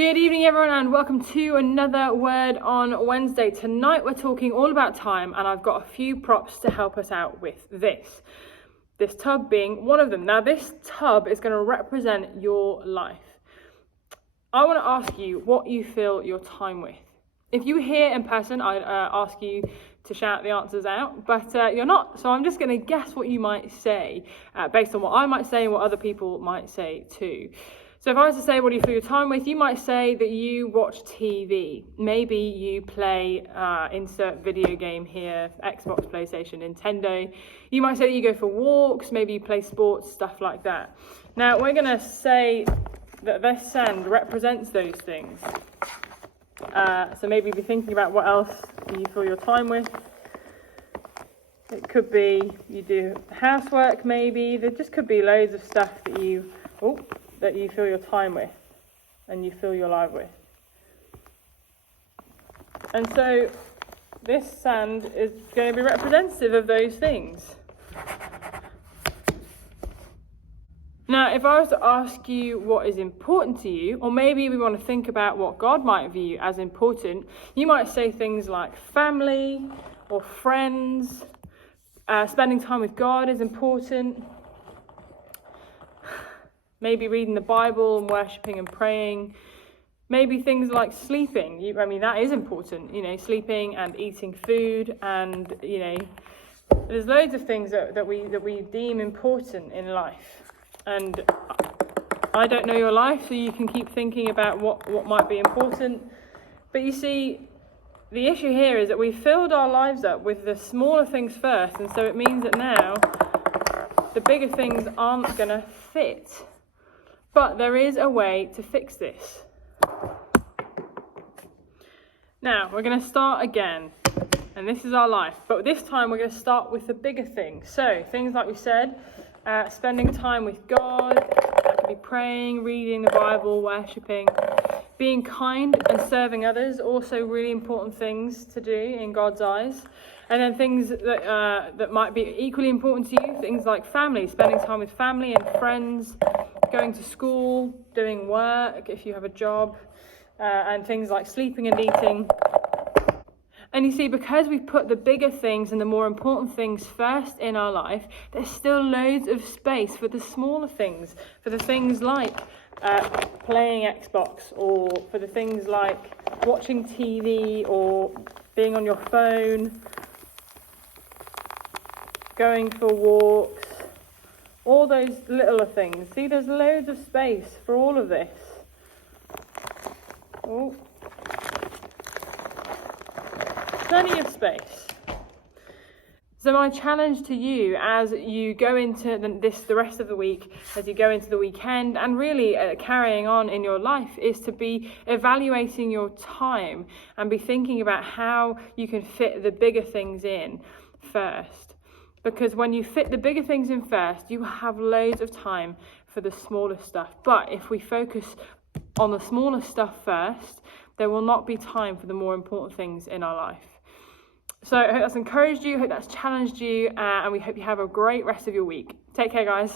Good evening, everyone, and welcome to another Word on Wednesday. Tonight we're talking all about time, and I've got a few props to help us out with this. This tub being one of them. Now, this tub is going to represent your life. I want to ask you what you fill your time with. If you were here in person, I'd ask you to shout the answers out, but you're not. So I'm just going to guess what you might say based on what I might say and what other people might say too. So if I was to say, what do you fill your time with? You might say that you watch TV. Maybe you play, insert video game here, Xbox, PlayStation, Nintendo. You might say that you go for walks, maybe you play sports, stuff like that. Now, we're going to say that this sand represents those things. So maybe be thinking about what else you fill your time with. It could be you do housework, maybe. There just could be loads of stuff that you fill your time with and you fill your life with. And so this sand is going to be representative of those things. Now, if I was to ask you what is important to you, or maybe we want to think about what God might view as important, you might say things like family or friends, spending time with God is important. Maybe reading the Bible and worshipping and praying. Maybe things like sleeping. That is important. Sleeping and eating food, and there's loads of things that we deem important in life. And I don't know your life, so you can keep thinking about what might be important. But you see, the issue here is that we filled our lives up with the smaller things first, and so it means that now the bigger things aren't going to fit. But there is a way to fix this. Now, we're going to start again. And this is our life. But this time we're going to start with the bigger things. So, things like we said, spending time with God. That could be praying, reading the Bible, worshipping. Being kind and serving others, also really important things to do in God's eyes. And then things that might be equally important to you, things like family, spending time with family and friends, going to school, doing work if you have a job, and things like sleeping and eating. And you see, because we've put the bigger things and the more important things first in our life, there's still loads of space for the smaller things, for the things like playing Xbox, or for the things like watching TV or being on your phone, going for walks, all those littler things. See, there's loads of space for all of this. Oh. Plenty of space. So my challenge to you as you go into the rest of the week, as you go into the weekend, and really carrying on in your life, is to be evaluating your time and be thinking about how you can fit the bigger things in first. Because when you fit the bigger things in first, you have loads of time for the smaller stuff. But if we focus on the smaller stuff first, there will not be time for the more important things in our life. So I hope that's encouraged you, I hope that's challenged you, and we hope you have a great rest of your week. Take care, guys.